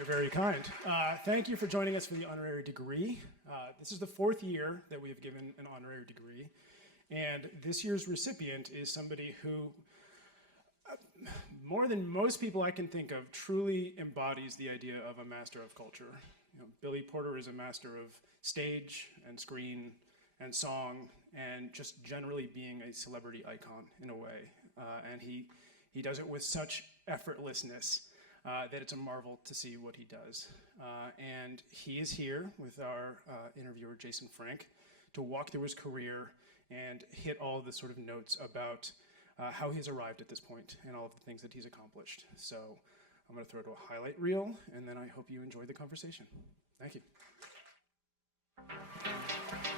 You're very kind. Thank you for joining us for the honorary degree. This is the 4th year that we have given an honorary degree. And this year's recipient is somebody who, more than most people I can think of, truly embodies the idea of a master of culture. You know, Billy Porter is a master of stage and screen and song and just generally being a celebrity icon in a way. And he does it with such effortlessness that it's a marvel to see what he does. And he is here with our interviewer, Jason Frank, to walk through his career and hit all the sort of notes about how he's arrived at this point and all of the things that he's accomplished. So I'm going to throw to a highlight reel, and then I hope you enjoy the conversation. Thank you.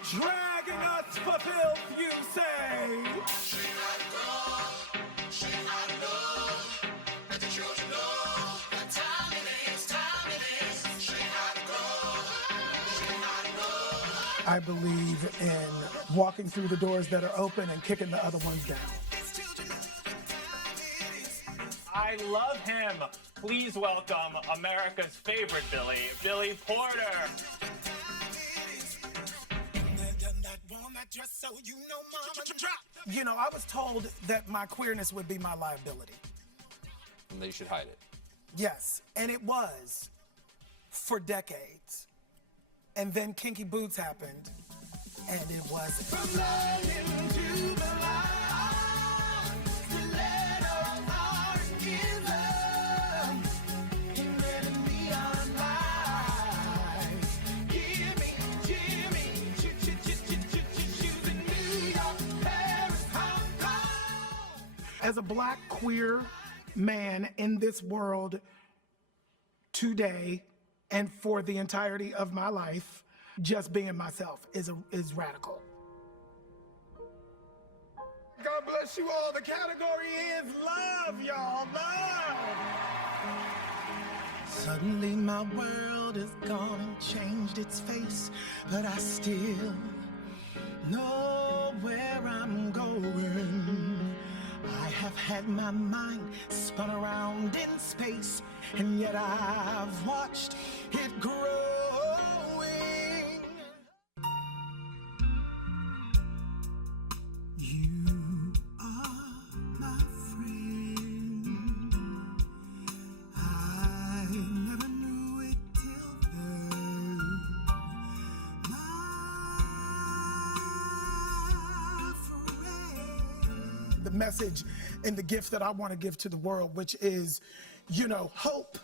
Dragging us for filth, you say? She had gone, she had known, let the children know that time it is, she had gone, she had known. I believe in walking through the doors that are open and kicking the other ones down. I love him. Please welcome America's favorite Billy, Billy Porter. You know, I was told that my queerness would be my liability. And that you should hide it. Yes, and it was for decades. And then Kinky Boots happened, and it wasn't. From lying to the lie, the letter of our ism, in red and neon lights. Give me Jimmy, shoes in New York, Paris, Hong Kong. As a Black queer man in this world today, and for the entirety of my life, just being myself is radical. God bless you all. The category is love, y'all. Love. Suddenly my world is gone and changed its face, but I still know where I'm going. I have had my mind spun around in space, and yet I've watched it growing. You are my friend. I never knew it till then. My friend. The message and the gift that I want to give to the world, which is, you know, hope,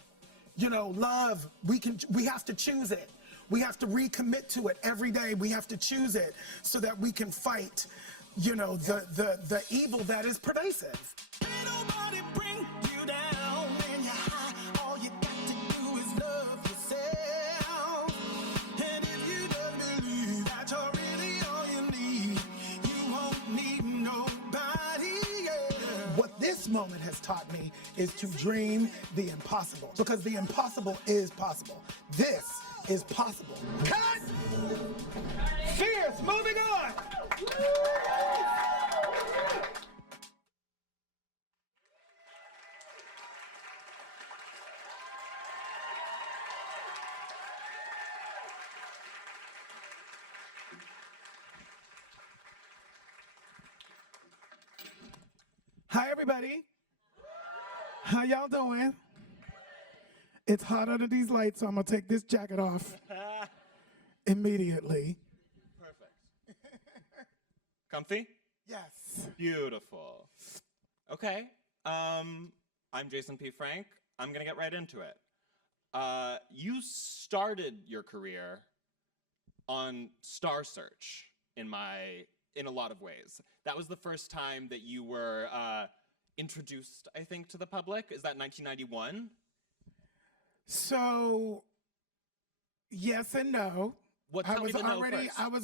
you know, love. We have to choose it. We have to recommit to it every day. We have to choose it so that we can fight, you know, the evil that is pervasive. Ain't nobody bring you down when you're high. All you got to do is love yourself. And if you don't believe that you're really all you need, you won't need nobody else. What this moment has taught me is to dream the impossible, because the impossible is possible. This is possible. Cut! Fierce, moving on. Hi, everybody. How y'all doing? It's hot under these lights, so I'm gonna take this jacket off immediately. Perfect. Comfy? Yes. Beautiful. Okay. I'm Jason P. Frank. I'm gonna get right into it. You started your career on Star Search in a lot of ways. That was the first time that you were introduced, I think, to the public. Is that 1991? So, yes and no. I was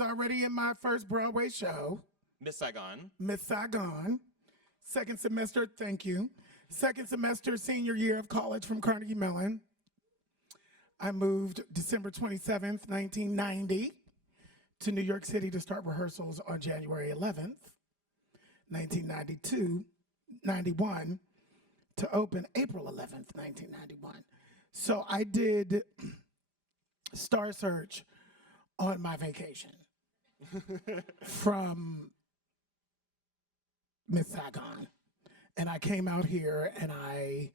already in my first Broadway show. Miss Saigon. Miss Saigon. Second semester, thank you. Second semester, senior year of college from Carnegie Mellon. I moved December 27th, 1990 to New York City to start rehearsals on January 11th, 1991, to open April 11th, 1991. So I did Star Search on my vacation from Miss Saigon. And I came out here and I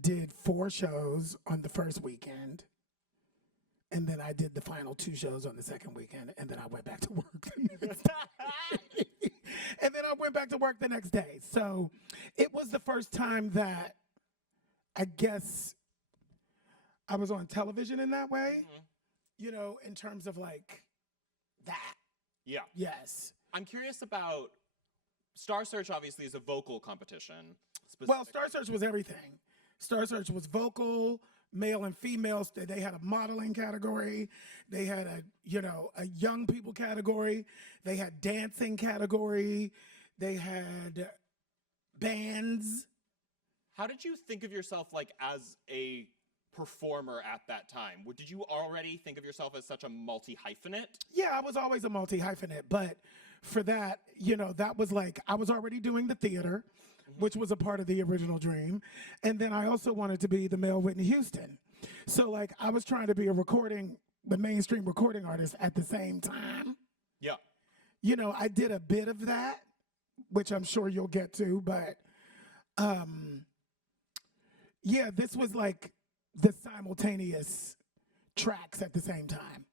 did 4 shows on the first weekend. And then I did the final 2 shows on the second weekend. And then I went back to work the next day. And then I went back to work the next day. So it was the first time that I guess I was on television in that way, you know, in terms of like that. Yeah. Yes. I'm curious about Star Search. Obviously, is a vocal competition. Well, Star Search was everything. Star Search was vocal, male and female. They had a modeling category. They had a young people category. They had dancing category. They had bands. How did you think of yourself like as a performer at that time? Did you already think of yourself as such a multi-hyphenate? Yeah, I was always a multi-hyphenate, but for that, that was like, I was already doing the theater, which was a part of the original dream. And then I also wanted to be the male Whitney Houston. So like, I was trying to be the mainstream recording artist at the same time. Yeah. I did a bit of that, which I'm sure you'll get to, but yeah, this was like the simultaneous tracks at the same time.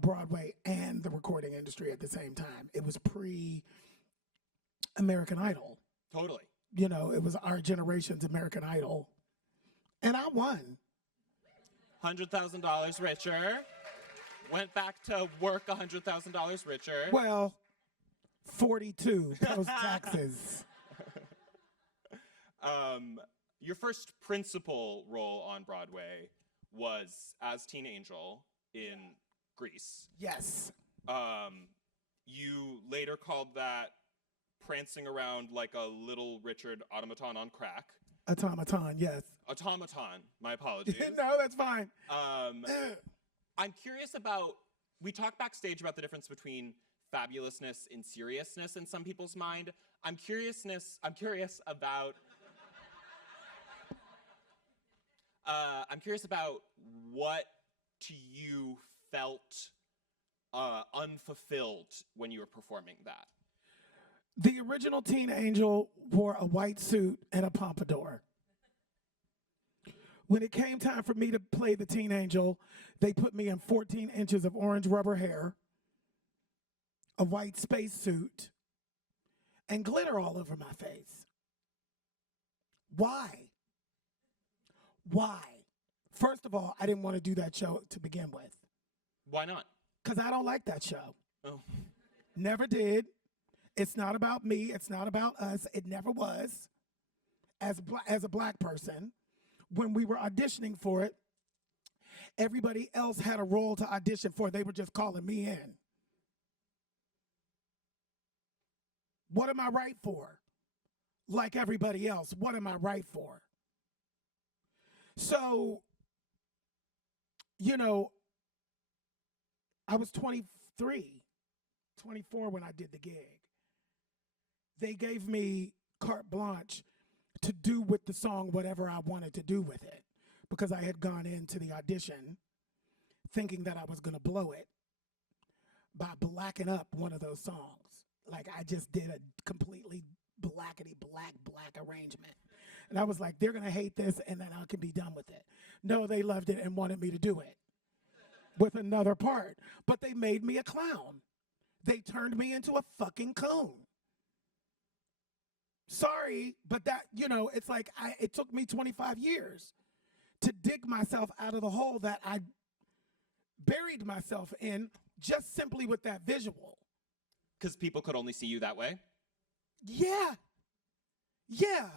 Broadway and the recording industry at the same time. It was pre-American Idol. Totally. It was our generation's American Idol. And I won. $100,000 richer. Went back to work $100,000 richer. Well, 42 post-taxes. Your first principal role on Broadway was as Teen Angel in Grease. Yes. You later called that prancing around like a little Richard automaton on crack. Automaton, yes. Automaton, my apologies. No, that's fine. I'm curious about, we talked backstage about the difference between fabulousness and seriousness in some people's mind. I'm curious about what to you felt unfulfilled when you were performing that. The original Teen Angel wore a white suit and a pompadour. When it came time for me to play the Teen Angel, they put me in 14 inches of orange rubber hair, a white spacesuit, and glitter all over my face. Why? Why? First of all, I didn't want to do that show to begin with. Why not? Because I don't like that show. Oh. Never did. It's not about me. It's not about us. It never was. As a black person, when we were auditioning for it, everybody else had a role to audition for. They were just calling me in. What am I right for? Like everybody else, what am I right for? So, I was 23, 24 when I did the gig. They gave me carte blanche to do with the song whatever I wanted to do with it, because I had gone into the audition thinking that I was going to blow it by blacking up one of those songs. Like, I just did a completely black arrangement. And I was like, they're going to hate this and then I can be done with it. No, they loved it and wanted me to do it with another part. But they made me a clown. They turned me into a fucking coon. Sorry, but that, it's like it took me 25 years to dig myself out of the hole that I buried myself in just simply with that visual. Because people could only see you that way? Yeah. Yeah.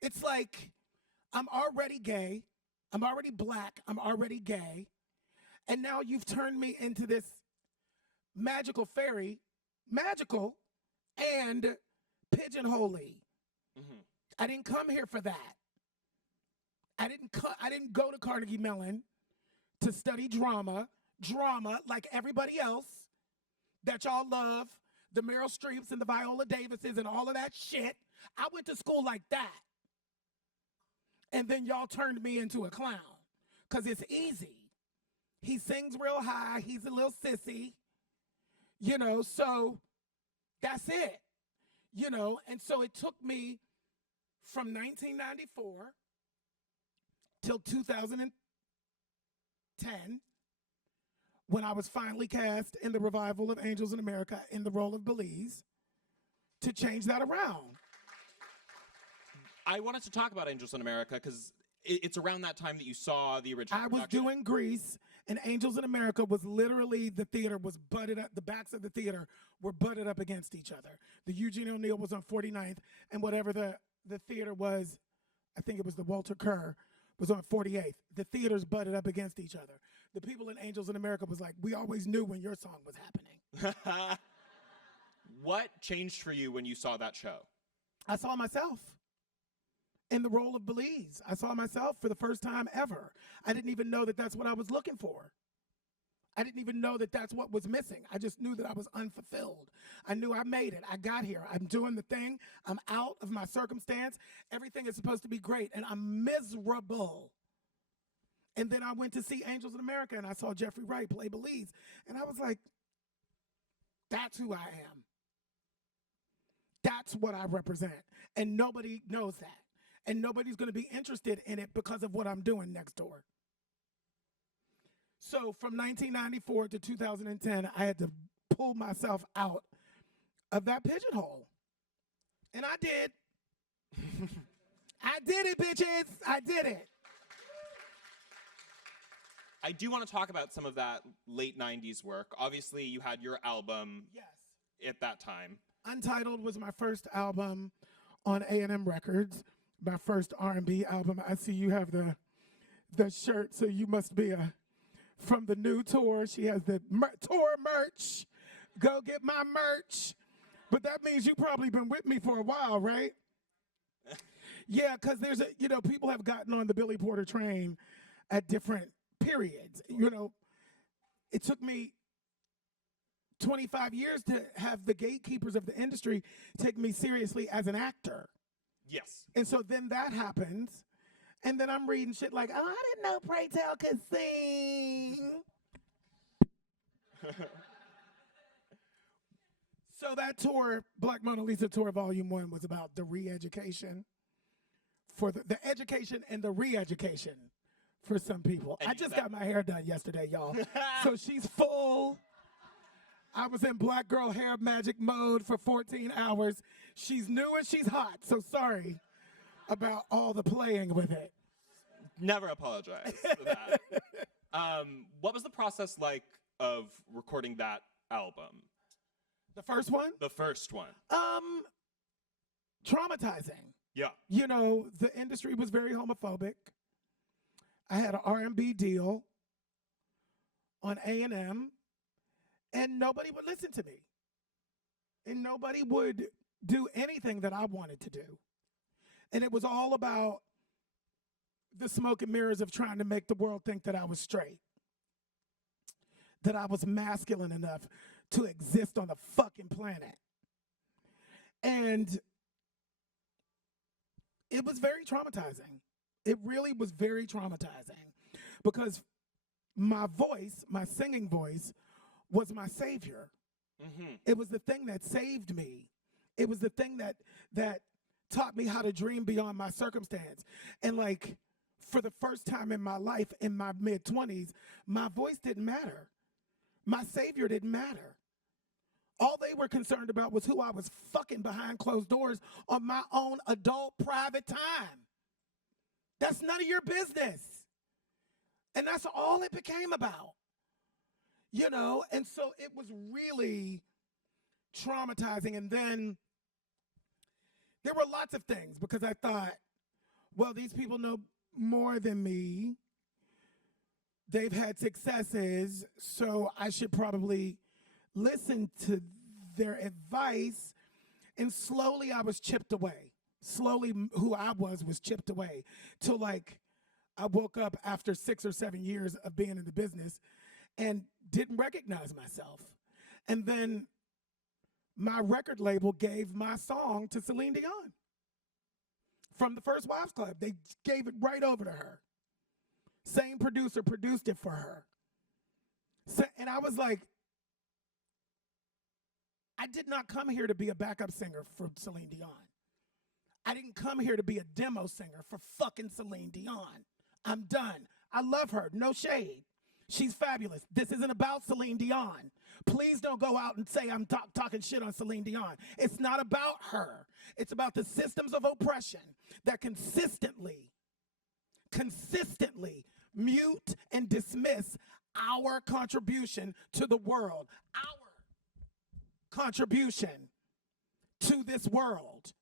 It's like, I'm already gay. I'm already black. I'm already gay. And now you've turned me into this magical fairy, magical and pigeonhole-y. Mm-hmm. I didn't come here for that. I didn't go to Carnegie Mellon to study drama like everybody else that y'all love, the Meryl Streeps and the Viola Davises and all of that shit. I went to school like that. And then y'all turned me into a clown because it's easy. He sings real high. He's a little sissy, so that's it, And so it took me from 1994 till 2010 when I was finally cast in the revival of Angels in America in the role of Belize to change that around. I wanted to talk about Angels in America because it's around that time that you saw the original I was production. doing Grease, and Angels in America was literally, the theater was butted up, the backs of the theater were butted up against each other. The Eugene O'Neill was on 49th, and whatever the theater was, I think it was the Walter Kerr, was on 48th. The theaters butted up against each other. The people in Angels in America was like, we always knew when your song was happening. What changed for you when you saw that show? I saw myself in the role of Belize. I saw myself for the first time ever. I didn't even know that that's what I was looking for. I didn't even know that that's what was missing. I just knew that I was unfulfilled. I knew I made it. I got here. I'm doing the thing. I'm out of my circumstance. Everything is supposed to be great, and I'm miserable. And then I went to see Angels in America, and I saw Jeffrey Wright play Belize, and I was like, that's who I am. That's what I represent, and nobody knows that. And nobody's going to be interested in it because of what I'm doing next door. So from 1994 to 2010, I had to pull myself out of that pigeonhole. And I did. I did it, bitches. I did it. I do want to talk about some of that late 90s work. Obviously, you had your album at that time. Untitled was my first album on A&M Records. My first R&B album. I see you have the shirt, so you must be from the new tour. She has the tour merch. Go get my merch. But that means you've probably been with me for a while, right? Yeah, because there's people have gotten on the Billy Porter train at different periods. It took me 25 years to have the gatekeepers of the industry take me seriously as an actor. Yes. And so then that happens, and then I'm reading shit like, oh, I didn't know Pray Tell could sing. So that tour, Black Mona Lisa Tour Volume 1, was about the re-education, for the education and the re-education for some people. And I just got my hair done yesterday, y'all. So she's full. I was in black girl hair magic mode for 14 hours. She's new and she's hot, so sorry about all the playing with it. Never apologize for that. What was the process like of recording that album? The first one? The first one. Traumatizing. Yeah. The industry was very homophobic. I had an R&B deal on A&M, and nobody would listen to me. And nobody would do anything that I wanted to do. And it was all about the smoke and mirrors of trying to make the world think that I was straight, that I was masculine enough to exist on the fucking planet. And it was very traumatizing. It really was very traumatizing because my voice, my singing voice, was my savior. Mm-hmm. It was the thing that saved me. It was the thing that taught me how to dream beyond my circumstance. And like, for the first time in my life, in my mid-20s, my voice didn't matter. My savior didn't matter. All they were concerned about was who I was fucking behind closed doors on my own adult private time. That's none of your business. And that's all it became about. And so it was really traumatizing. And then there were lots of things because I thought, well, these people know more than me. They've had successes, so I should probably listen to their advice. And slowly I was chipped away. Slowly who I was chipped away till like I woke up after 6 or 7 years of being in the business and didn't recognize myself. And then my record label gave my song to Celine Dion from the First Wives Club. They gave it right over to her. Same producer produced it for her. So, and I was like, I did not come here to be a backup singer for Celine Dion. I didn't come here to be a demo singer for fucking Celine Dion. I'm done. I love her, no shade. She's fabulous. This isn't about Celine Dion. Please don't go out and say I'm talking shit on Celine Dion. It's not about her. It's about the systems of oppression that consistently mute and dismiss our contribution to the world, our contribution to this world.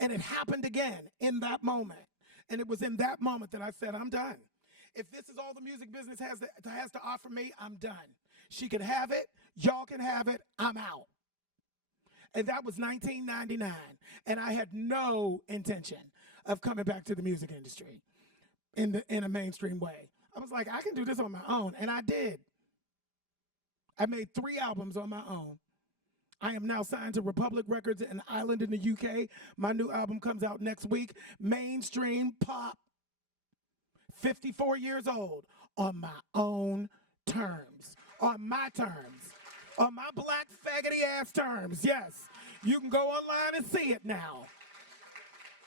And it happened again in that moment. And it was in that moment that I said, I'm done. If this is all the music business has to offer me, I'm done. She can have it. Y'all can have it. I'm out. And that was 1999. And I had no intention of coming back to the music industry in a mainstream way. I was like, I can do this on my own. And I did. I made 3 albums on my own. I am now signed to Republic Records in Ireland in the UK. My new album comes out next week. Mainstream pop. 54 years old, on my own terms, on my terms, on my black faggoty ass terms. Yes, you can go online and see it now.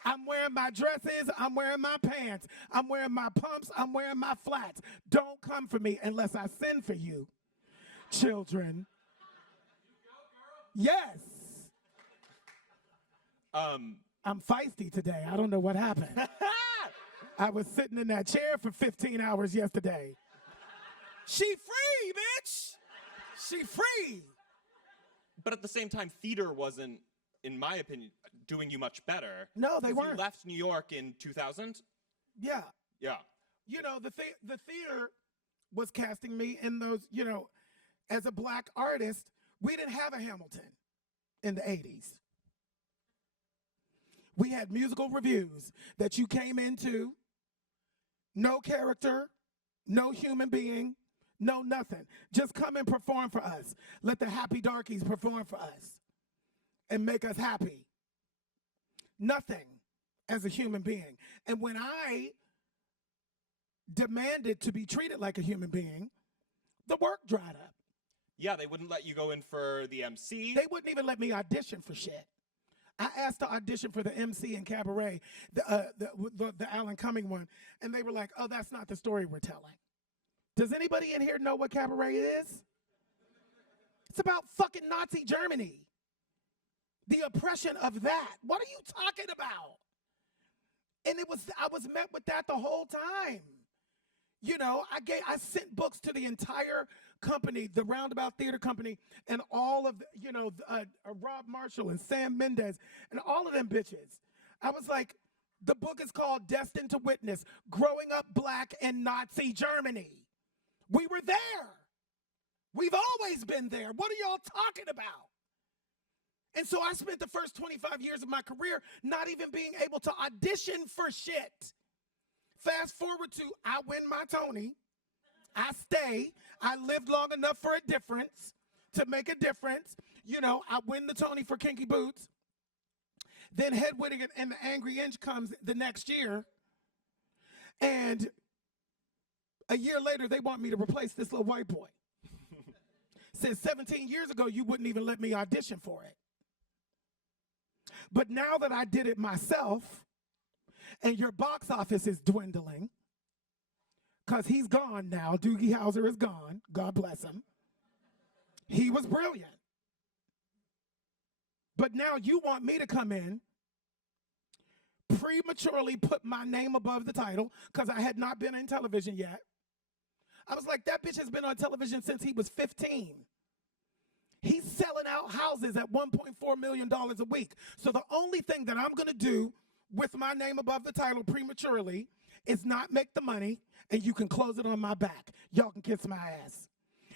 I'm wearing my dresses, I'm wearing my pants, I'm wearing my pumps, I'm wearing my flats. Don't come for me unless I send for you, children. Yes. I'm feisty today. I don't know what happened. I was sitting in that chair for 15 hours yesterday. She free, bitch. She free. But at the same time, theater wasn't, in my opinion, doing you much better. No, they weren't. You left New York in 2000? Yeah. Yeah. You know, the theater was casting me in those, you know, as a black artist, we didn't have a Hamilton in the 80s. We had musical reviews that you came into. No character, no human being, no nothing. Just come and perform for us. Let the happy darkies perform for us and make us happy. Nothing as a human being. And when I demanded to be treated like a human being, the work dried up. Yeah, they wouldn't let you go in for the MC. They wouldn't even let me audition for shit. I asked to audition for the MC in Cabaret, the Alan Cumming one, and they were like, oh, that's not the story we're telling. Does anybody in here know what Cabaret is? It's about fucking Nazi Germany. The oppression of that. What are you talking about? And I was met with that the whole time. You know, I sent books to the entire company, the Roundabout Theater Company, and all of, you know, Rob Marshall and Sam Mendes, and all of them bitches. I was like, the book is called Destined to Witness, Growing Up Black in Nazi Germany. We were there. We've always been there. What are y'all talking about? And so I spent the first 25 years of my career not even being able to audition for shit. Fast forward to, I win my Tony. I stay. I lived long enough for a difference, to make a difference. You know, I win the Tony for Kinky Boots. Then Hedwig and the Angry Inch comes the next year. And a year later, they want me to replace this little white boy. Says 17 years ago, you wouldn't even let me audition for it. But now that I did it myself, and your box office is dwindling, because he's gone now. Doogie Howser is gone. God bless him. He was brilliant. But now you want me to come in, prematurely put my name above the title, because I had not been in television yet. I was like, that bitch has been on television since he was 15. He's selling out houses at $1.4 million a week. So the only thing that I'm going to do with my name above the title prematurely is not make the money, and you can close it on my back. Y'all can kiss my ass.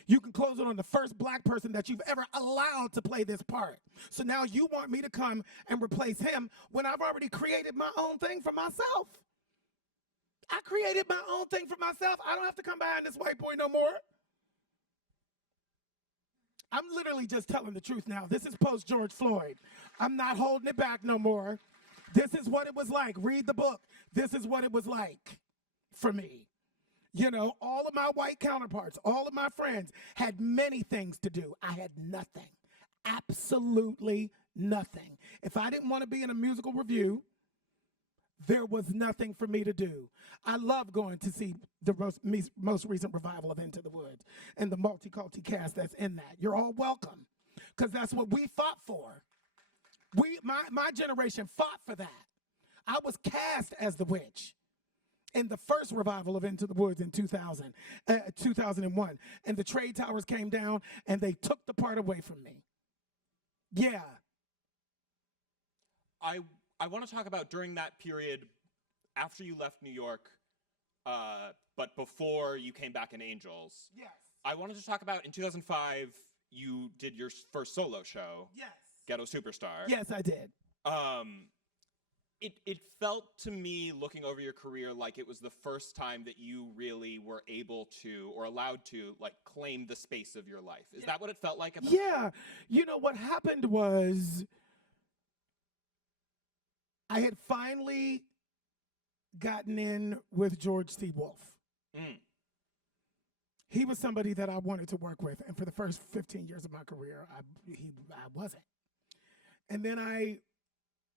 You can close it on the first black person that you've ever allowed to play this part. So now you want me to come and replace him when I've already created my own thing for myself. I created my own thing for myself. I don't have to come behind this white boy no more. I'm literally just telling the truth now. This is post George Floyd. I'm not holding it back no more. This is what it was like. Read the book. This is what it was like for me. You know, all of my white counterparts, all of my friends had many things to do. I had nothing. Absolutely nothing. If I didn't want to be in a musical review, there was nothing for me to do. I love going to see the most recent revival of Into the Woods and the multicultural cast that's in that. You're all welcome, because that's what we fought for. My generation fought for that. I was cast as the witch in the first revival of Into the Woods in 2001. And the trade towers came down and they took the part away from me. Yeah. I want to talk about during that period after you left New York, but before you came back in Angels. Yes. I wanted to talk about in 2005, you did your first solo show. Yes. Ghetto Superstar. Yes, I did. It felt to me, looking over your career, like it was the first time that you really were able to, or allowed to, like, claim the space of your life. Is that what it felt like at the time? You know, what happened was I had finally gotten in with George C. Wolfe. He was somebody that I wanted to work with, and for the first 15 years of my career, I wasn't. And then I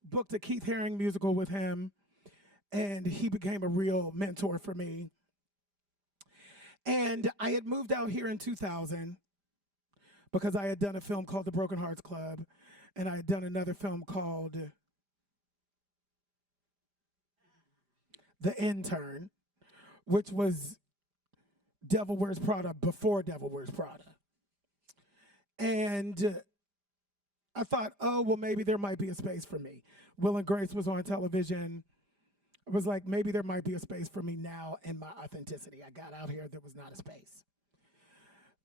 booked a Keith Haring musical with him, and he became a real mentor for me. And I had moved out here in 2000 because I had done a film called The Broken Hearts Club, and I had done another film called The Intern, which was Devil Wears Prada before Devil Wears Prada. And I thought, oh, well, maybe there might be a space for me. Will and Grace was on television. I was like, maybe there might be a space for me now in my authenticity. I got out here, there was not a space.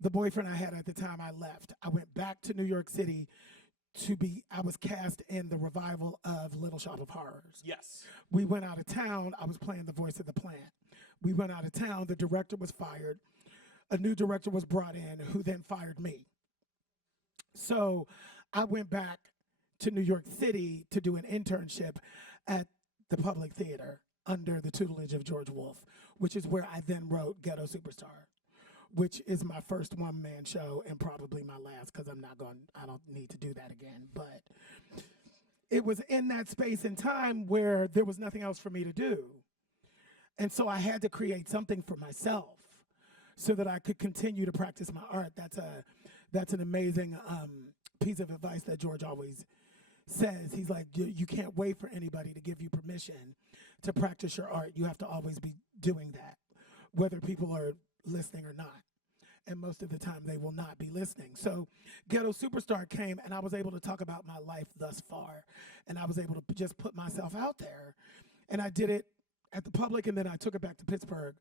The boyfriend I had at the time, I left. I went back to New York City I was cast in the revival of Little Shop of Horrors. Yes. We went out of town. I was playing the voice of the plant. We went out of town. The director was fired. A new director was brought in who then fired me. So I went back to New York City to do an internship at the Public Theater under the tutelage of George Wolfe, which is where I then wrote Ghetto Superstar, which is my first one-man show and probably my last, because I don't need to do that again. But it was in that space and time where there was nothing else for me to do. And so I had to create something for myself so that I could continue to practice my art. That's an amazing piece of advice that George always says. He's like, you can't wait for anybody to give you permission to practice your art. You have to always be doing that, whether people are listening or not. And most of the time they will not be listening. So Ghetto Superstar came, and I was able to talk about my life thus far. And I was able to just put myself out there. And I did it at the Public, and then I took it back to Pittsburgh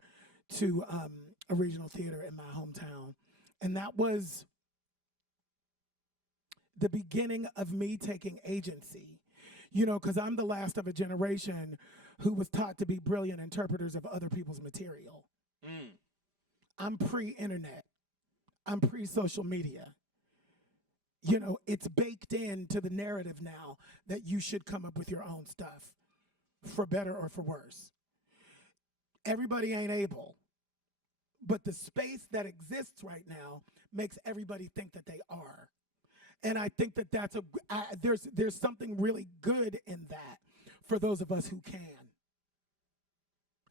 to a regional theater in my hometown. And that was the beginning of me taking agency, you know, because I'm the last of a generation who was taught to be brilliant interpreters of other people's material. I'm pre-internet. I'm pre-social media. You know, it's baked into the narrative now that you should come up with your own stuff, for better or for worse. Everybody ain't able, but the space that exists right now makes everybody think that they are. And I think that there's something really good in that for those of us who can.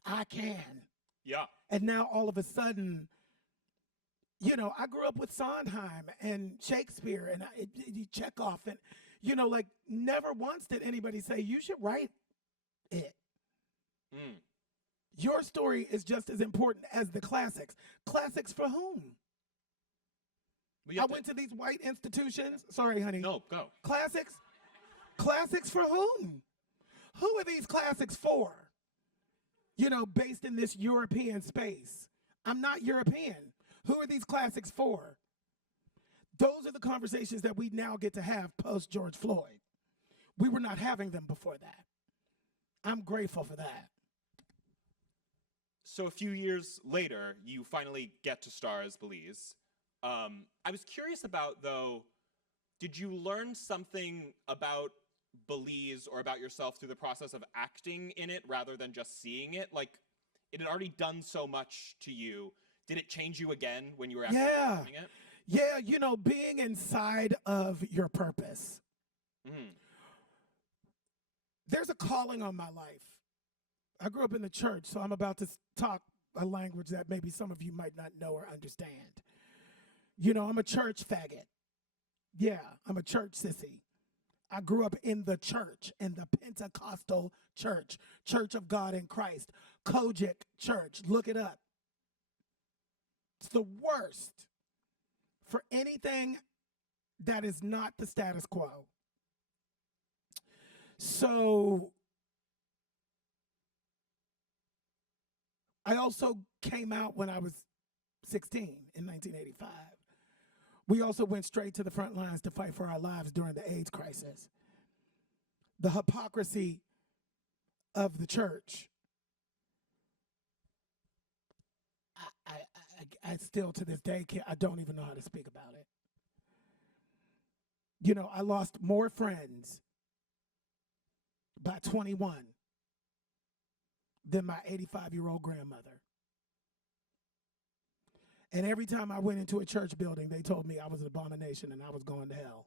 I can. Yeah. And now all of a sudden, you know, I grew up with Sondheim and Shakespeare and Chekhov, and, you know, like, never once did anybody say, you should write it. Your story is just as important as the classics. Classics for whom? I went to these white institutions. Sorry, honey. No, go. Classics? Classics for whom? Who are these classics for? You know, based in this European space. I'm not European. Who are these classics for? Those are the conversations that we now get to have post George Floyd. We were not having them before that. I'm grateful for that. So a few years later, you finally get to star as Belize. I was curious about, though, did you learn something about Belize or about yourself through the process of acting in it rather than just seeing it? Like, it had already done so much to you. Did it change you again when you were actually doing it? Yeah, you know, being inside of your purpose. Mm. There's a calling on my life. I grew up in the church, so I'm about to talk a language that maybe some of you might not know or understand. You know, I'm a church faggot. Yeah, I'm a church sissy. I grew up in the church, in the Pentecostal church, Church of God in Christ, Kojic Church. Look it up. It's the worst for anything that is not the status quo. So I also came out when I was 16 in 1985. We also went straight to the front lines to fight for our lives during the AIDS crisis. The hypocrisy of the church. I still to this day I don't even know how to speak about it. You know, I lost more friends by 21 than my 85-year-old grandmother. And every time I went into a church building, they told me I was an abomination and I was going to hell.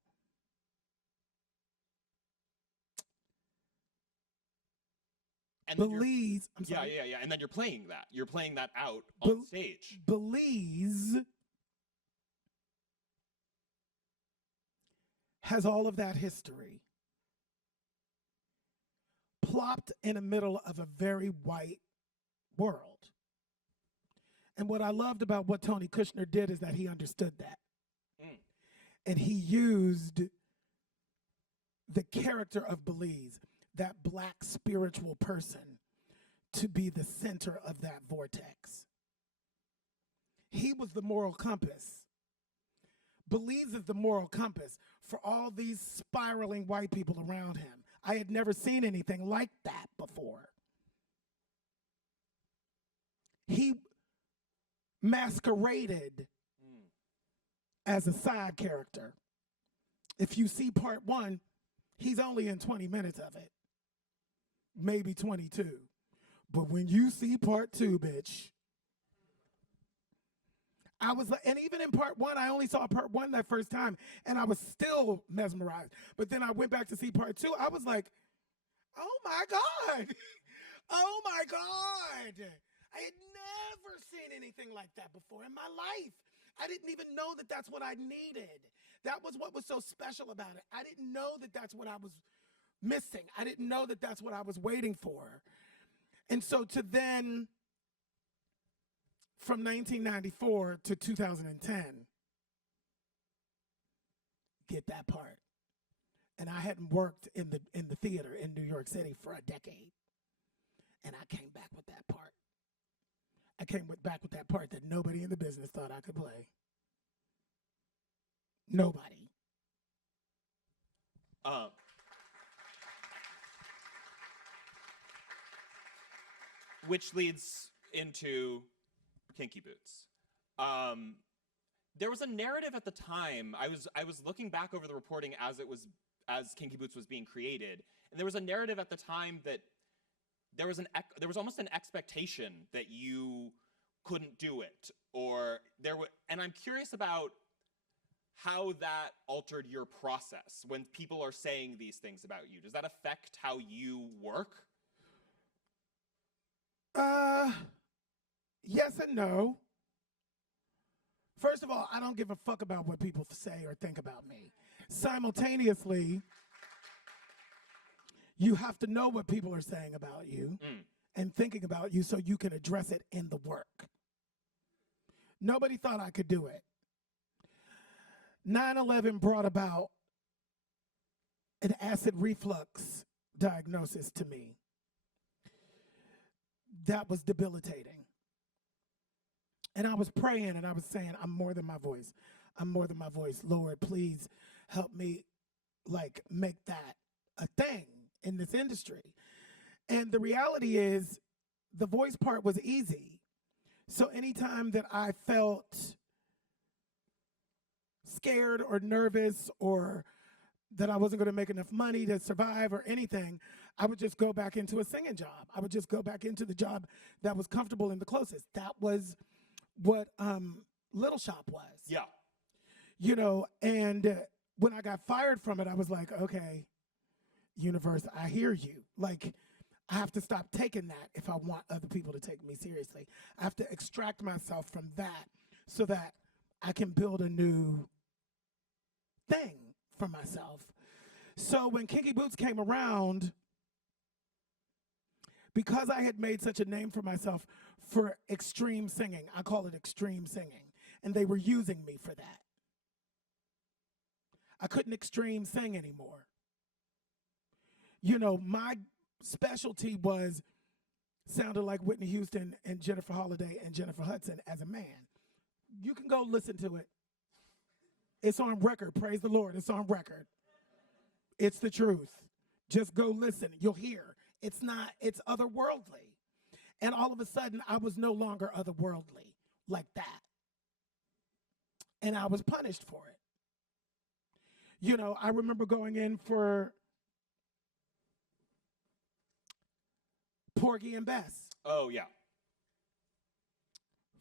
And Belize, I'm yeah, sorry. yeah. And then you're playing that. You're playing that out on stage. Belize has all of that history plopped in the middle of a very white world. And what I loved about what Tony Kushner did is that he understood that. Mm. And he used the character of Belize, that black spiritual person, to be the center of that vortex. He was the moral compass. Belize is the moral compass for all these spiraling white people around him. I had never seen anything like that before. He masqueraded as a side character. If you see part 1, he's only in 20 minutes of it, maybe 22. But when you see part 2, bitch, I was like, and even in part 1, I only saw part 1 that first time, and I was still mesmerized. But then I went back to see part 2. I was like, oh my God. Oh my God. I had never seen anything like that before in my life. I didn't even know that that's what I needed. That was what was so special about it. I didn't know that that's what I was missing. I didn't know that that's what I was waiting for. And so to then, from 1994 to 2010, get that part. And I hadn't worked in the theater in New York City for a decade. And I came back with that part. I came back with that part that nobody in the business thought I could play. Nobody. Which leads into Kinky Boots. There was a narrative at the time. I was looking back over the reporting as Kinky Boots was being created, and there was a narrative at the time that there was almost an expectation that you couldn't do it, and I'm curious about how that altered your process when people are saying these things about you. Does that affect how you work? Yes and no. First of all, I don't give a fuck about what people say or think about me. Simultaneously, you have to know what people are saying about you and thinking about you so you can address it in the work. Nobody thought I could do it. 9/11 brought about an acid reflux diagnosis to me. That was debilitating. And I was praying and I was saying, I'm more than my voice. I'm more than my voice. Lord, please help me make that a thing in this industry. And the reality is the voice part was easy. So anytime that I felt scared or nervous or that I wasn't going to make enough money to survive or anything, I would just go back into a singing job. I would just go back into the job that was comfortable and the closest. That was what Little Shop was. Yeah. You know, and when I got fired from it, I was like, okay, universe, I hear you. Like, I have to stop taking that if I want other people to take me seriously. I have to extract myself from that so that I can build a new thing for myself. So when Kinky Boots came around, because I had made such a name for myself for extreme singing, I call it extreme singing, and they were using me for that. I couldn't extreme sing anymore. You know, my specialty was sounded like Whitney Houston and Jennifer Holliday and Jennifer Hudson as a man. You can go listen to it. It's on record. Praise the Lord. It's on record. It's the truth. Just go listen. You'll hear. It's not, it's otherworldly. And all of a sudden, I was no longer otherworldly like that. And I was punished for it. You know, I remember going in for Porgy and Bess. Oh, yeah.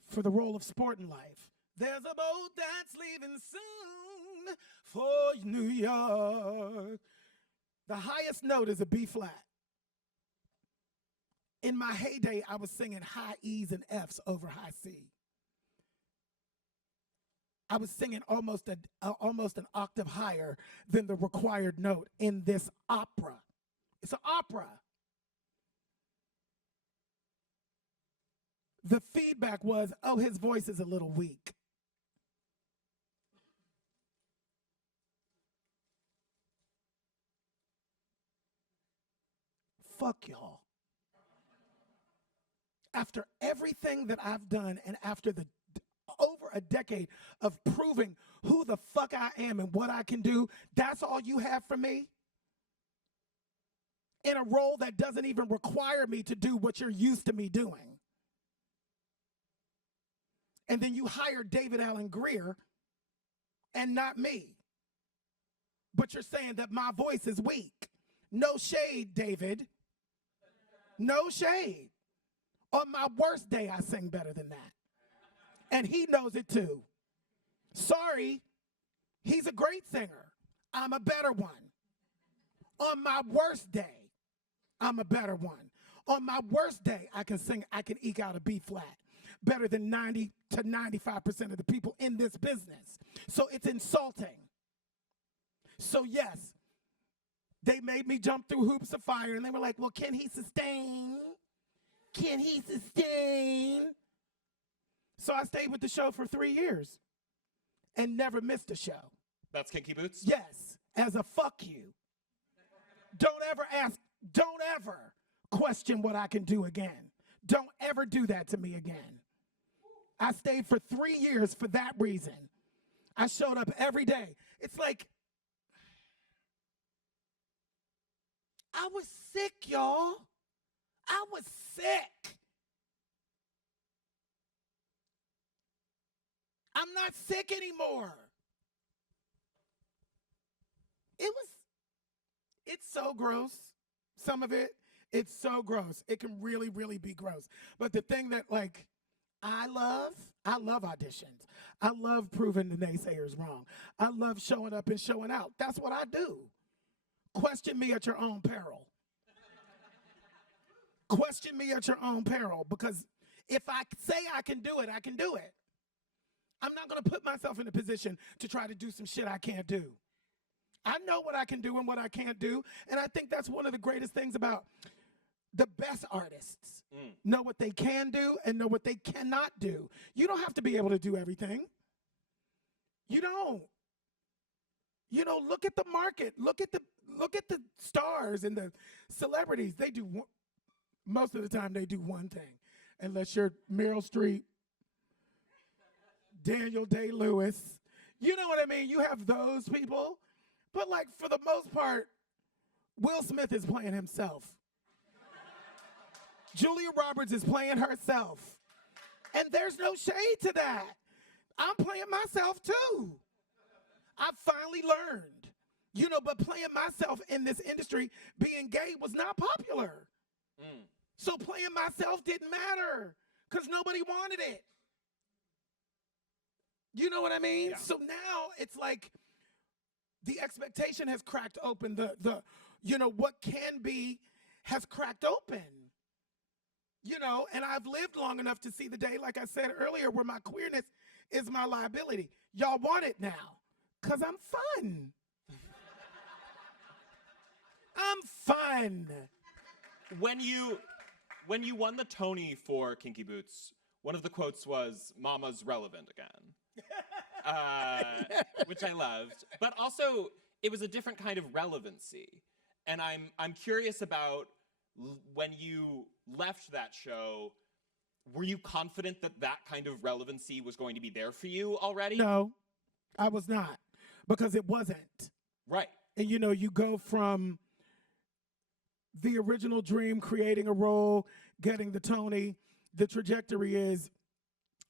For the role of Sport in Life. There's a boat that's leaving soon for New York. The highest note is a B flat. In my heyday, I was singing high E's and F's over high C. I was singing almost an octave higher than the required note in this opera. It's an opera. The feedback was, oh, his voice is a little weak. Fuck y'all. After everything that I've done and after the over a decade of proving who the fuck I am and what I can do, that's all you have for me? In a role that doesn't even require me to do what you're used to me doing. And then you hire David Allen Greer and not me. But you're saying that my voice is weak. No shade, David. No shade. On my worst day, I sing better than that. And he knows it too. Sorry, he's a great singer. I'm a better one. On my worst day, I'm a better one. On my worst day, I can sing, I can eke out a B flat better than 90 to 95% of the people in this business. So it's insulting. So yes, they made me jump through hoops of fire and they were like, well, can he sustain? Can he sustain? So I stayed with the show for 3 years and never missed a show. That's Kinky Boots? Yes, as a fuck you. Don't ever question what I can do again. Don't ever do that to me again. I stayed for 3 years for that reason. I showed up every day. It's like, I was sick, y'all. I was sick. I'm not sick anymore. It's so gross. Some of it, it's so gross. It can really, really be gross. But the thing that, like, I love auditions. I love proving the naysayers wrong. I love showing up and showing out. That's what I do. Question me at your own peril. Question me at your own peril, because if I say I can do it, I can do it. I'm not going to put myself in a position to try to do some shit I can't do. I know what I can do and what I can't do, and I think that's one of the greatest things about the best artists. Know what they can do and know what they cannot do. You don't have to be able to do everything. You don't. You know, look at the market. Look at the stars and the celebrities. They do most of the time they do one thing, unless you're Meryl Streep, Daniel Day-Lewis. You know what I mean? You have those people. But like for the most part, Will Smith is playing himself. Julia Roberts is playing herself. And there's no shade to that. I'm playing myself too. I finally learned You know, but playing myself in this industry, being gay was not popular. So playing myself didn't matter because nobody wanted it. You know what I mean? Yeah. So now it's like the expectation has cracked open. The you know, what can be has cracked open. You know, and I've lived long enough to see the day, like I said earlier, where my queerness is my liability. Y'all want it now because I'm fun. I'm fun. When you won the Tony for Kinky Boots, one of the quotes was "Mama's relevant again," which I loved. But also, it was a different kind of relevancy, and I'm curious about when you left that show. Were you confident that that kind of relevancy was going to be there for you already? No, I was not, because it wasn't. Right. And you know, you go from the original dream, creating a role, getting the Tony. The trajectory is,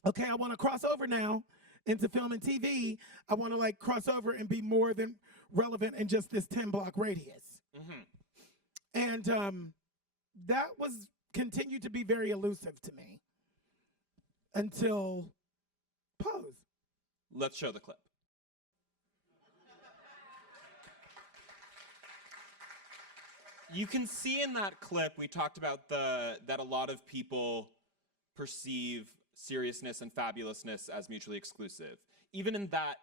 okay, I want to cross over now into film and TV. I want to like cross over and be more than relevant in just this 10-block radius. And that was continued to be very elusive to me until Pose. Let's show the clip. You can see in that clip, we talked about that a lot of people perceive seriousness and fabulousness as mutually exclusive. Even in that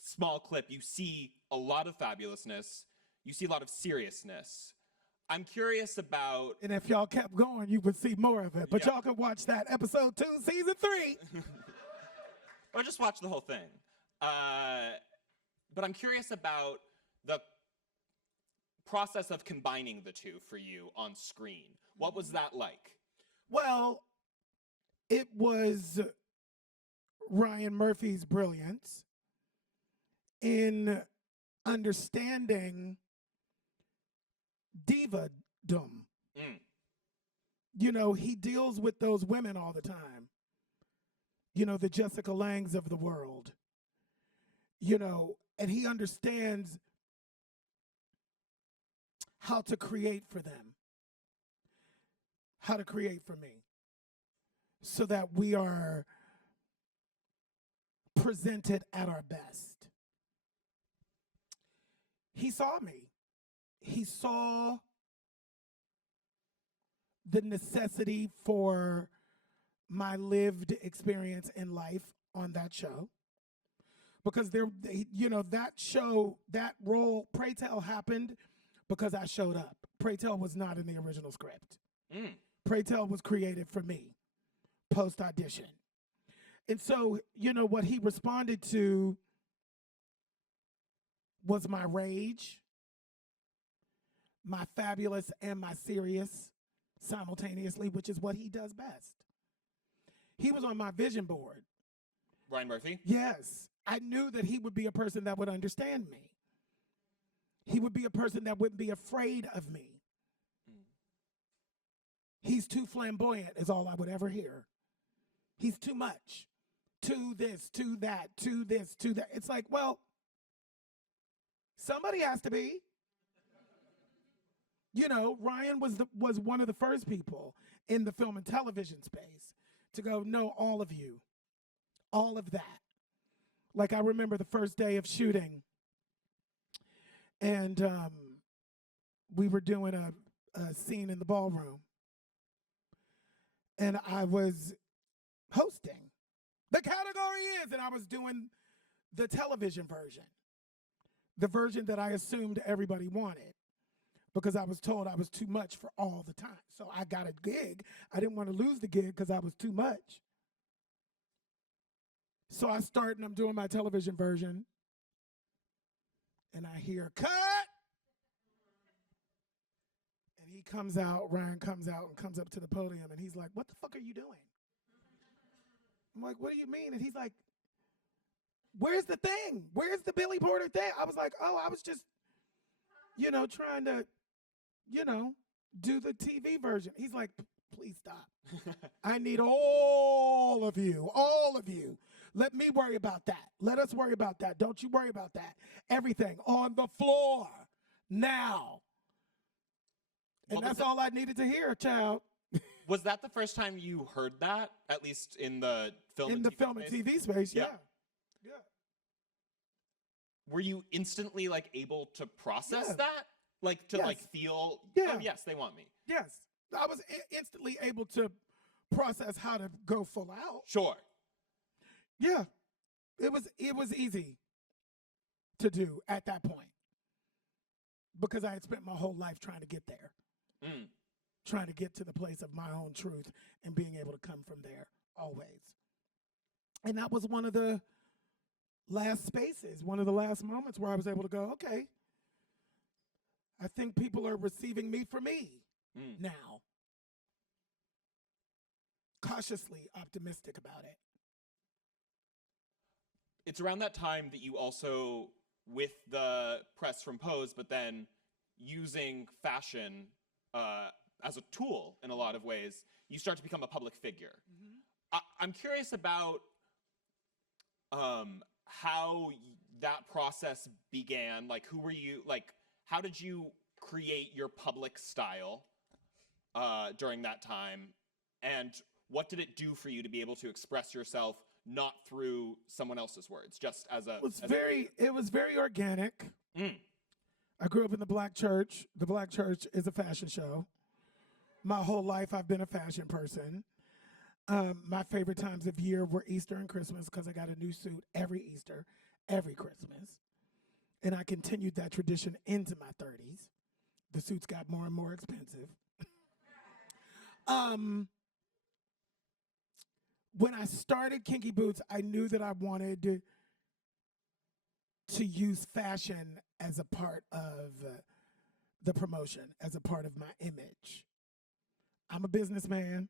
small clip, you see a lot of fabulousness, you see a lot of seriousness. I'm curious about... And if y'all kept going, you would see more of it. But Yeah. y'all can watch that episode 2, season 3. Or just watch the whole thing. But I'm curious about the process of combining the two for you on screen. What was that like? Well, it was Ryan Murphy's brilliance in understanding diva-dom. You know, he deals with those women all the time. You know, the Jessica Langes of the world. You know, and he understands how to create for them, how to create for me, so that we are presented at our best. He saw me. He saw the necessity for my lived experience in life on that show. Because you know, that show, that role, Pray Tell, happened because I showed up. Pray Tell was not in the original script. Pray Tell was created for me, post-audition. And so, you know, what he responded to was my rage, my fabulous and my serious simultaneously, which is what he does best. He was on my vision board. Ryan Murphy? Yes. I knew that he would be a person that would understand me. He would be a person that wouldn't be afraid of me. He's too flamboyant is all I would ever hear. He's too much. To this, to that, to this, to that. It's like, well, somebody has to be. You know, Ryan was one of the first people in the film and television space to go, no, all of you, all of that. Like, I remember the first day of shooting, and we were doing a scene in the ballroom, and I was hosting. The category is, and I was doing the television version, the version that I assumed everybody wanted, because I was told I was too much for all the time. So I got a gig. I didn't want to lose the gig because I was too much. So I start and I'm doing my television version, and I hear, cut! And he comes out, Ryan comes out and comes up to the podium, and he's like, what the fuck are you doing? I'm like, what do you mean? And he's like, where's the thing? Where's the Billy Porter thing? I was like, oh, I was just, you know, trying to, you know, do the TV version. He's like, please stop. I need all of you Let me worry about that. Let us worry about that. Don't you worry about that. Everything on the floor now. And What was that's it- all I needed to hear, child. Was that the first time you heard that, at least in the film In and the TV film and space? TV space, yeah. Yeah. Were you instantly like able to process Yeah. that? Like to like feel, Yeah. oh yes, they want me. Yes. I was instantly able to process how to go full out. Sure. Yeah. It was easy to do at that point. Because I had spent my whole life trying to get there. Trying to get to the place of my own truth and being able to come from there always. And that was one of the last spaces, one of the last moments where I was able to go, okay, I think people are receiving me for me now. Cautiously optimistic about it. It's around that time that you also, with the press from Pose, but then using fashion as a tool in a lot of ways, you start to become a public figure. I'm curious about how that process began. Like, who were you? Like, how did you create your public style during that time? And what did it do for you to be able to express yourself not through someone else's words, just as a? It was very organic. I grew up in the Black church. The Black church is a fashion show. My whole life I've been a fashion person. My favorite times of year were Easter and Christmas because I got a new suit every Easter, every Christmas. And I continued that tradition into my 30s. The suits got more and more expensive. When I started Kinky Boots, I knew that I wanted to use fashion as a part of the promotion, as a part of my image. I'm a businessman.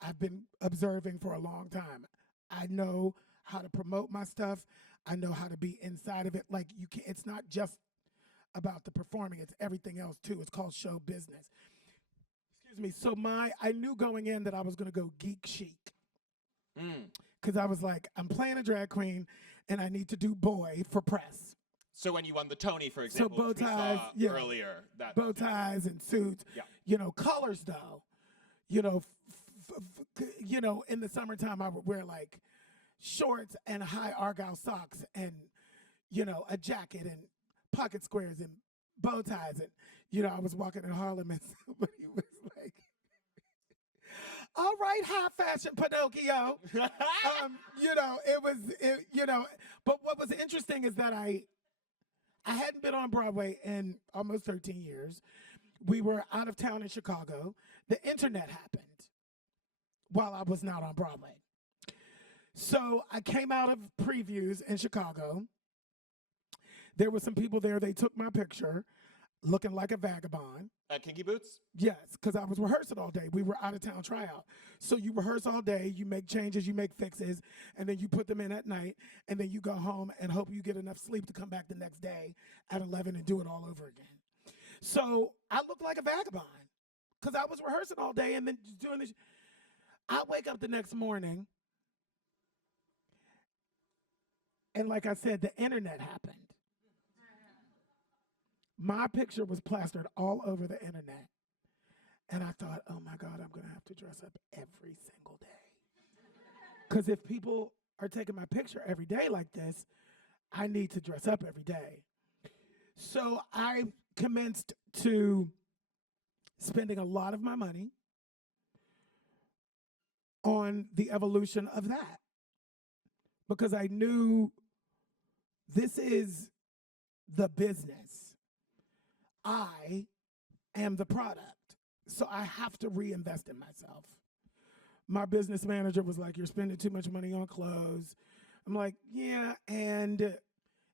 I've been observing for a long time. I know how to promote my stuff. I know how to be inside of it. Like, you can, it's not just about the performing, it's everything else too. It's called show business. Excuse me. So I knew going in that I was gonna go geek chic. Because I was like, I'm playing a drag queen and I need to do boy for press. So when you won the Tony, for example, bow which we ties, saw earlier, that bow ties and suits. Yeah. You know, colors though. You know, you know, in the summertime I would wear like shorts and high argyle socks and, you know, a jacket and pocket squares and bow ties. And, you know, I was walking in Harlem and somebody was like, all right, high fashion Pinocchio. You know, you know, but what was interesting is that I hadn't been on Broadway in almost 13 years. We were out of town in Chicago. The internet happened while I was not on Broadway. So I came out of previews in Chicago. There were some people there. They took my picture looking like a vagabond. At Kinky Boots? Yes, because I was rehearsing all day. We were out of town tryout. So you rehearse all day, you make changes, you make fixes, and then you put them in at night, and then you go home and hope you get enough sleep to come back the next day at 11 and do it all over again. So I looked like a vagabond because I was rehearsing all day and then just doing this. I wake up the next morning, and like I said, the internet happened. My picture was plastered all over the internet. And I thought, oh my God, I'm going to have to dress up every single day. Because if people are taking my picture every day like this, I need to dress up every day. So I commenced to spending a lot of my money on the evolution of that. Because I knew this is the business. I am the product. So I have to reinvest in myself. My business manager was like, you're spending too much money on clothes. I'm like, yeah, and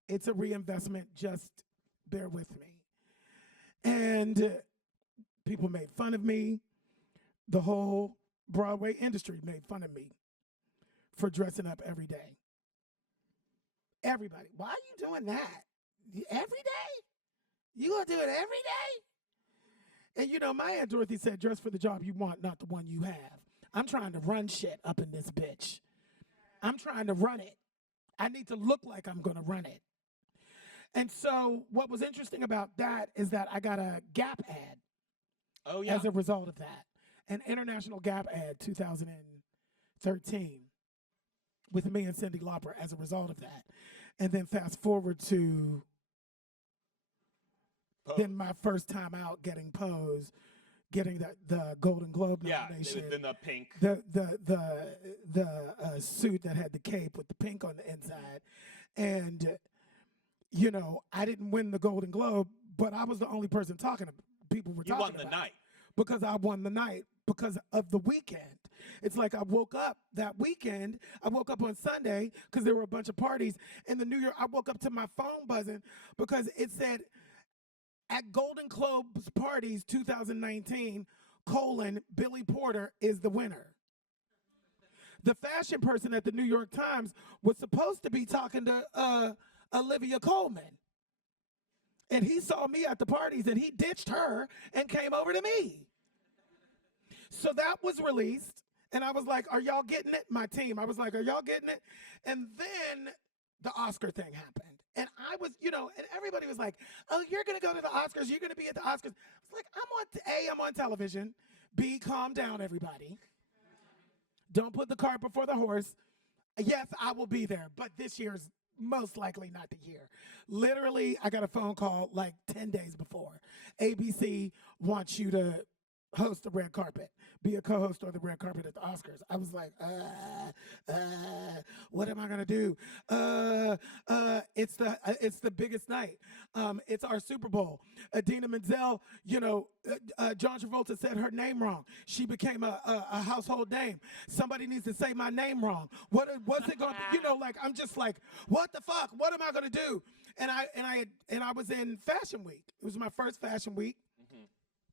it's a reinvestment, just bear with me. And people made fun of me. The whole Broadway industry made fun of me for dressing up every day. Everybody, why are you doing that? Every day? You gonna do it every day? And you know, my Aunt Dorothy said, dress for the job you want, not the one you have. I'm trying to run shit up in this bitch. I'm trying to run it. I need to look like I'm going to run it. And so what was interesting about that is that I got a Gap ad Oh yeah. as a result of that. An international Gap ad 2013 with me and Cyndi Lauper as a result of that. And then fast forward to then my first time out getting Pose, getting the Golden Globe Yeah. nomination. Then the pink. The suit that had the cape with the pink on the inside. And, you know, I didn't win the Golden Globe, but I was the only person talking. People were You talking won the about it. night. Because I won the night because of the weekend. It's like I woke up that weekend. I woke up on Sunday because there were a bunch of parties in the New York. I woke up to my phone buzzing because it said at Golden Globes parties 2019, Billy Porter is the winner. The fashion person at the New York Times was supposed to be talking to Olivia Colman. And he saw me at the parties and he ditched her and came over to me. So that was released. And I was like, are y'all getting it? My team, I was like, are y'all getting it? And then the Oscar thing happened. And I was, you know, and everybody was like, oh, you're going to go to the Oscars. You're going to be at the Oscars. I was like, I'm on television. B, calm down, everybody. Don't put the cart before the horse. Yes, I will be there. But this year's most likely not the year. Literally, I got a phone call like 10 days before. ABC wants you to host the red carpet, be a co-host on the red carpet at the Oscars. I was like, what am I gonna do? It's the biggest night. It's our Super Bowl. Adina Menzel, you know, John Travolta said her name wrong. She became a household name. Somebody needs to say my name wrong. What's it gonna be? You know, like I'm just like, what the fuck? What am I gonna do? And I was in Fashion Week. It was my first Fashion Week.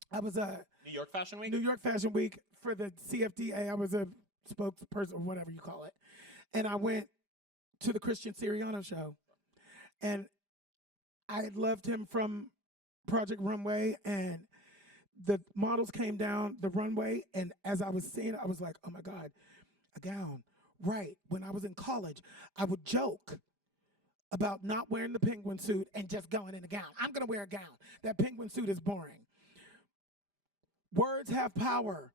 I was New York Fashion Week? New York Fashion Week for the CFDA. I was a spokesperson or whatever you call it. And I went to the Christian Siriano show. And I had loved him from Project Runway. And the models came down the runway. And as I was seeing it, I was like, oh my God, a gown. Right. When I was in college, I would joke about not wearing the penguin suit and just going in a gown. I'm going to wear a gown. That penguin suit is boring. Words have power,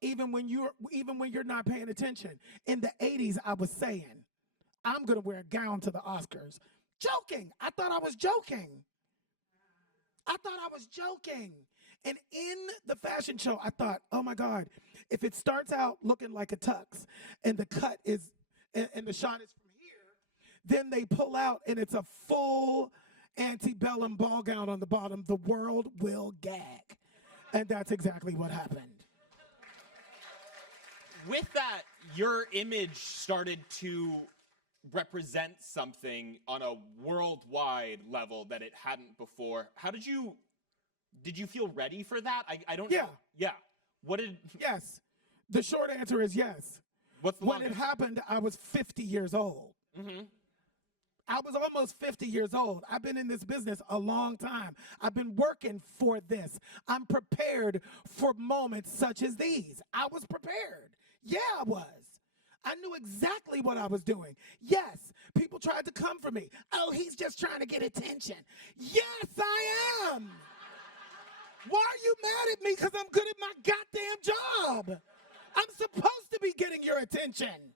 even when you're not paying attention. In the 80s, I was saying, I'm gonna wear a gown to the Oscars. Joking. I thought I was joking. And in the fashion show, I thought, oh my God, if it starts out looking like a tux and the cut is, and the shot is from here, then they pull out and it's a full antebellum ball gown on the bottom, the world will gag. And that's exactly what happened. With that, your image started to represent something on a worldwide level that it hadn't before. How did you feel ready for that? I don't Yeah. know. Yeah. What did Yes. The short answer is yes. What's the When longest? it happened, I was 50 years old. Mm-hmm. I was almost 50 years old. I've been in this business a long time. I've been working for this. I'm prepared for moments such as these. I was prepared. Yeah, I was. I knew exactly what I was doing. Yes, people tried to come for me. Oh, he's just trying to get attention. Yes, I am. Why are you mad at me? Because I'm good at my goddamn job. I'm supposed to be getting your attention.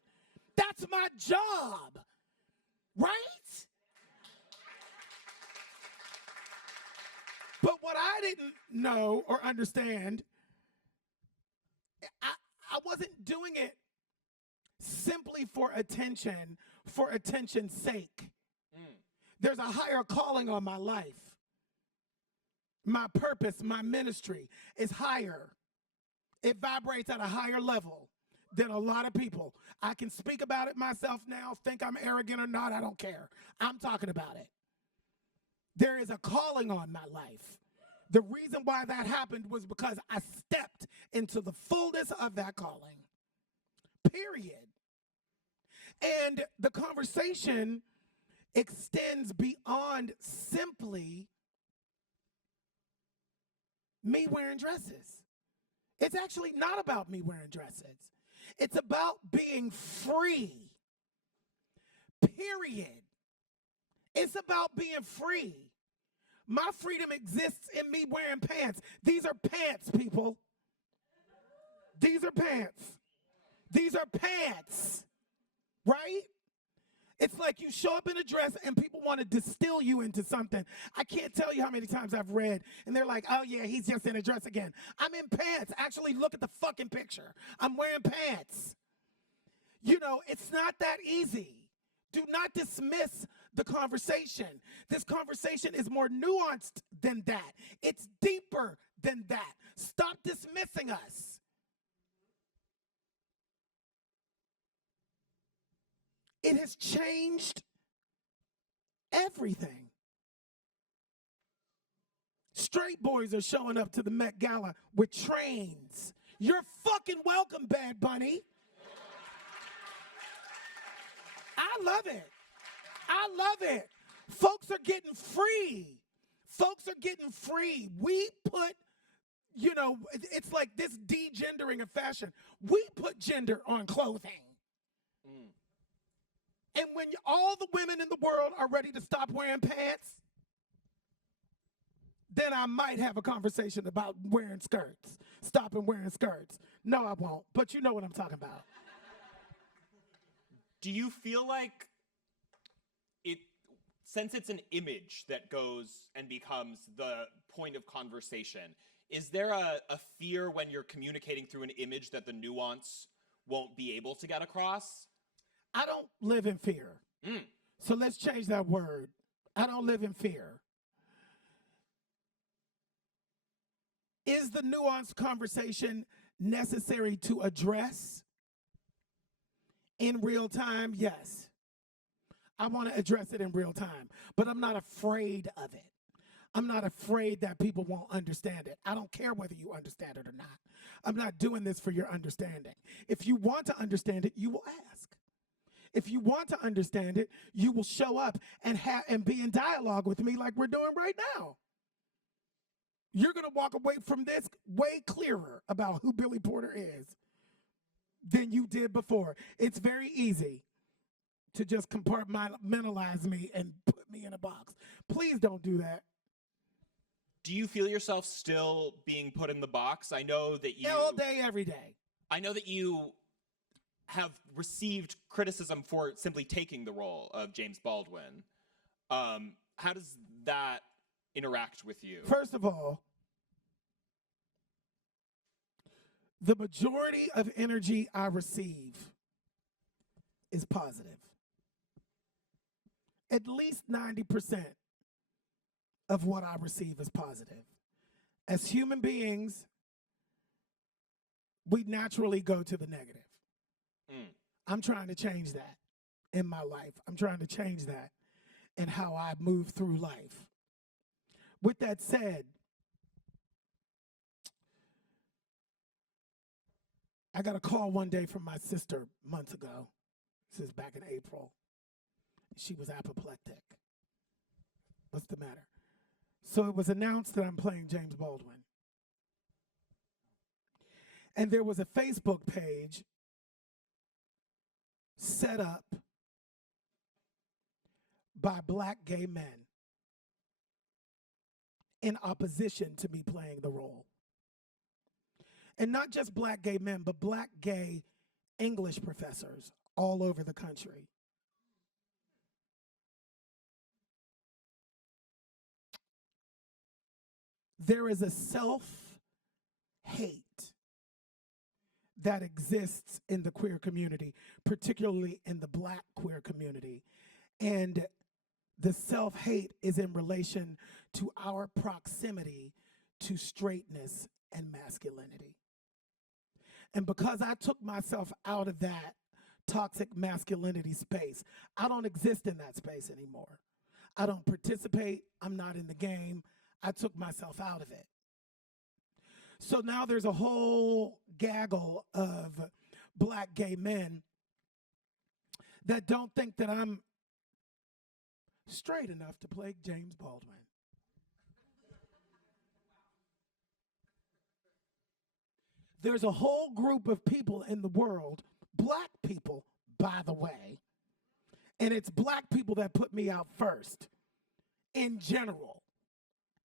That's my job. Right? But what I didn't know or understand, I wasn't doing it simply for attention's sake. There's a higher calling on my life. My purpose, my ministry is higher. It vibrates at a higher level than a lot of people. I can speak about it myself now, think I'm arrogant or not, I don't care. I'm talking about it. There is a calling on my life. The reason why that happened was because I stepped into the fullness of that calling. Period. And the conversation extends beyond simply me wearing dresses. It's actually not about me wearing dresses. It's about being free period. It's about being free. My freedom exists in me wearing pants. These are pants, people. These are pants. These are pants, right? It's like you show up in a dress and people want to distill you into something. I can't tell you how many times I've read and they're like, oh yeah, he's just in a dress again. I'm in pants. Actually, look at the fucking picture. I'm wearing pants. You know, it's not that easy. Do not dismiss the conversation. This conversation is more nuanced than that. It's deeper than that. Stop dismissing us. It has changed everything. Straight boys are showing up to the Met Gala with trains. You're fucking welcome, Bad Bunny. I love it. I love it. Folks are getting free. Folks are getting free. We put, you know, it's like this degendering of fashion. We put gender on clothing. And when all the women in the world are ready to stop wearing pants, then I might have a conversation about wearing skirts, stopping wearing skirts. No, I won't, but you know what I'm talking about. Do you feel like it, since it's an image that goes and becomes the point of conversation, is there a fear when you're communicating through an image that the nuance won't be able to get across? I don't live in fear. So let's change that word. I don't live in fear. Is the nuanced conversation necessary to address in real time? Yes. I want to address it in real time, but I'm not afraid of it. I'm not afraid that people won't understand it. I don't care whether you understand it or not. I'm not doing this for your understanding. If you want to understand it, you will ask. If you want to understand it, you will show up and be in dialogue with me like we're doing right now. You're going to walk away from this way clearer about who Billy Porter is than you did before. It's very easy to just compartmentalize me and put me in a box. Please don't do that. Do you feel yourself still being put in the box? I know that you... All day, every day. I know that you have received criticism for simply taking the role of James Baldwin. How does that interact with you? First of all, the majority of energy I receive is positive. At least 90% of what I receive is positive. As human beings, we naturally go to the negative. I'm trying to change that in my life. I'm trying to change that in how I move through life. With that said, I got a call one day from my sister months ago. This is back in April. She was apoplectic. What's the matter? So it was announced that I'm playing James Baldwin. And there was a Facebook page set up by black gay men in opposition to me playing the role. And not just black gay men, but black gay English professors all over the country. There is a self-hate that exists in the queer community, particularly in the black queer community. And the self-hate is in relation to our proximity to straightness and masculinity. And because I took myself out of that toxic masculinity space, I don't exist in that space anymore. I don't participate. I'm not in the game. I took myself out of it. So now there's a whole gaggle of black gay men that don't think that I'm straight enough to play James Baldwin. There's a whole group of people in the world, black people, by the way, And it's black people that put me out first, in general.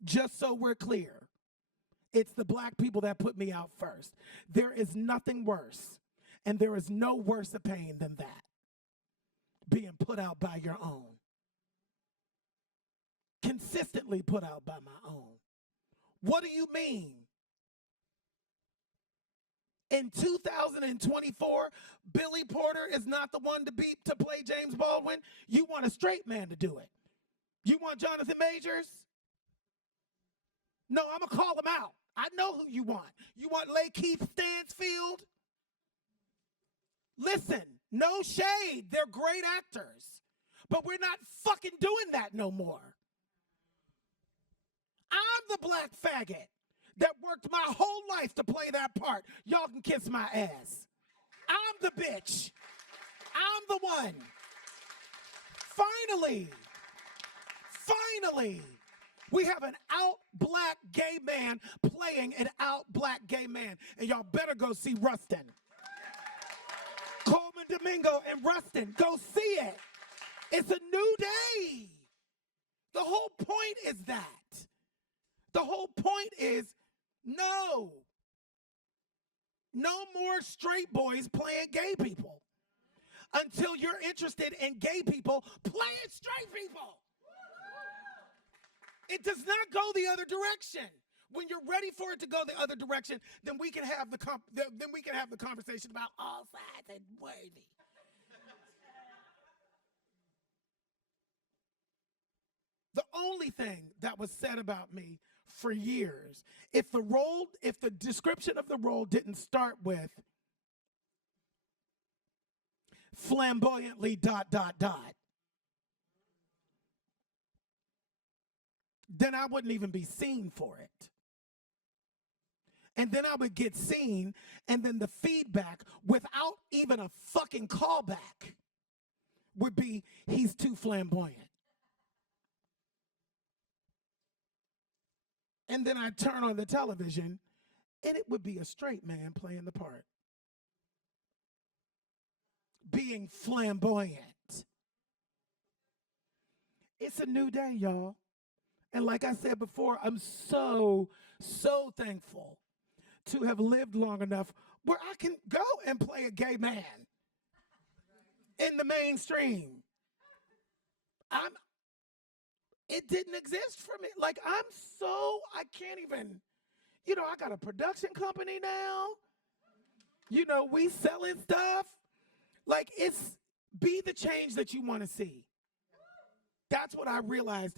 Just so we're clear, it's the black people that put me out first. There is nothing worse, and there is no worse a pain than that, being put out by your own. Consistently put out by my own. What do you mean? In 2024, Billy Porter is not the one to play James Baldwin. You want a straight man to do it. You want Jonathan Majors? No, I'm going to call him out. I know who you want. You want Lakeith Stansfield? Listen, no shade. They're great actors. But we're not fucking doing that no more. I'm the black faggot that worked my whole life to play that part. Y'all can kiss my ass. I'm the bitch. I'm the one. Finally, we have an out black gay man playing an out black gay man. And y'all better go see Rustin. Coleman Domingo and Rustin, go see it. It's a new day. The whole point is that. The whole point is no more straight boys playing gay people until you're interested in gay people playing straight people. It does not go the other direction. When you're ready for it to go the other direction, then we can have the conversation about all sides and worthy. The only thing that was said about me for years, if the description of the role didn't start with flamboyantly ... then I wouldn't even be seen for it. And then I would get seen, and then the feedback, without even a fucking callback, would be, he's too flamboyant. And then I'd turn on the television, and it would be a straight man playing the part. Being flamboyant. It's a new day, y'all. And like I said before, I'm so thankful to have lived long enough where I can go and play a gay man in the mainstream. It didn't exist for me. Like, I can't even, I got a production company now. We selling stuff. Like, be the change that you want to see. That's what I realized,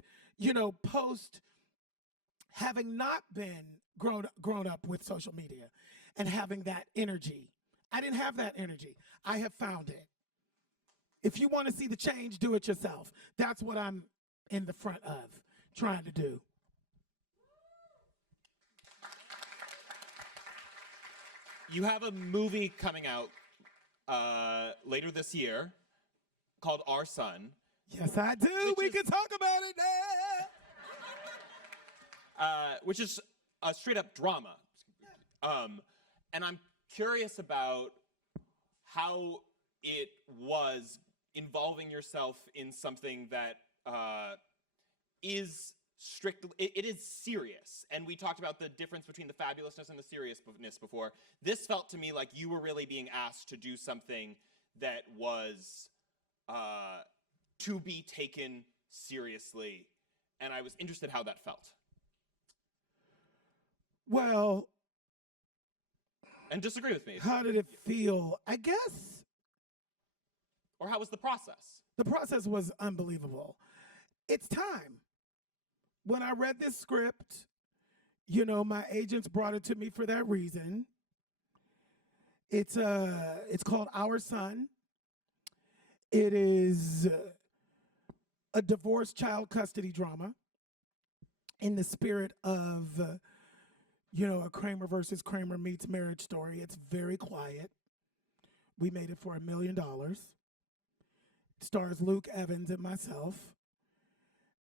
post having not been grown up with social media and having that energy. I didn't have that energy. I have found it. If you want to see the change, do it yourself. That's what I'm in the front of trying to do. You have a movie coming out later this year called Our Son. Yes, I do. We can talk about it now. Which is a straight up drama. And I'm curious about how it was involving yourself in something that is strictly, it is serious. And we talked about the difference between the fabulousness and the seriousness before. This felt to me like you were really being asked to do something that was to be taken seriously. And I was interested how that felt. Well, and disagree with me. How did it feel? I guess. Or how was the process? The process was unbelievable. It's time. When I read this script, my agents brought it to me for that reason. It's called Our Son. It is a divorce child custody drama in the spirit of, a Kramer versus Kramer meets marriage story. It's very quiet. We made it for $1 million. It stars Luke Evans and myself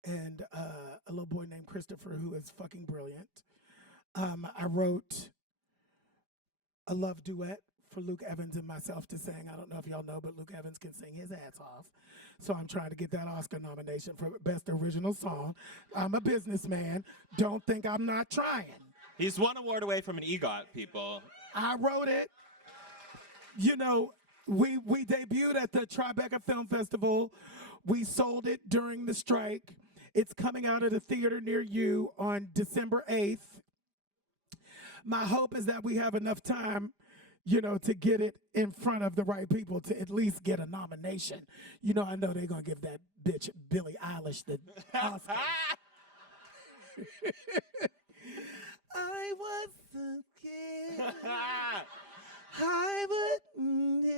and a little boy named Christopher who is fucking brilliant. I wrote a love duet for Luke Evans and myself to sing. I don't know if y'all know, but Luke Evans can sing his ass off. So I'm trying to get that Oscar nomination for Best Original Song. I'm a businessman. Don't think I'm not trying. He's one award away from an EGOT, people. I wrote it. You know, we debuted at the Tribeca Film Festival. We sold it during the strike. It's coming out at a theater near you on December 8th. My hope is that we have enough time, you know, to get it in front of the right people to at least get a nomination. You know, I know they're going to give that bitch Billie Eilish the Oscar. I was a kid. I wouldn't do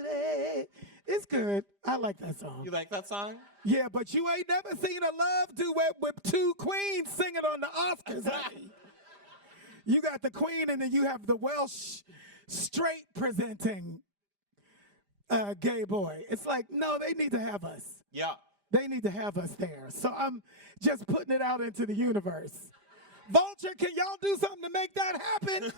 it. It's good. I like that song. You like that song? Yeah, but you ain't never seen a love duet with two queens singing on the Oscars, honey. You got the queen and then you have the Welsh straight presenting gay boy. It's like, no, they need to have us. Yeah. They need to have us there. So I'm just putting it out into the universe. Vulture, can y'all do something to make that happen?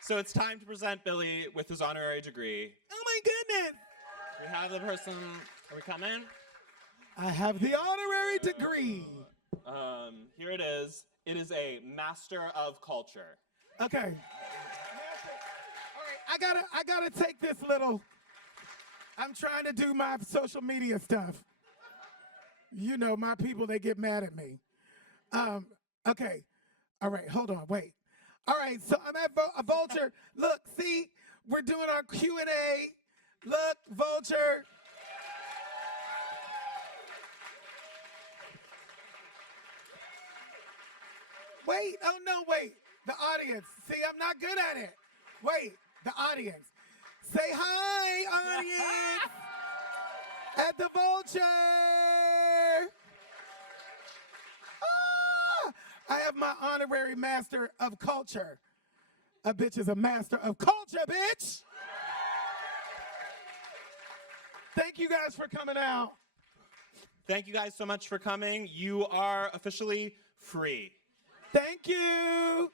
So it's time to present Billy with his honorary degree. Oh my goodness. We have the person. Are we coming? I have the honorary degree. Here it is. It is a Master of Culture. Okay. All right, I gotta take this little. I'm trying to do my social media stuff. You know, my people, they get mad at me. Okay. All right, hold on, wait. All right, so I'm at Vulture. Look, see, we're doing our Q&A. Look, Vulture. Wait, oh no, wait. The audience. See, I'm not good at it. Wait, the audience. Say hi, audience. At the Vulture. I have my honorary master of culture. A bitch is a master of culture, bitch. Thank you guys for coming out. Thank you guys so much for coming. You are officially free. Thank you.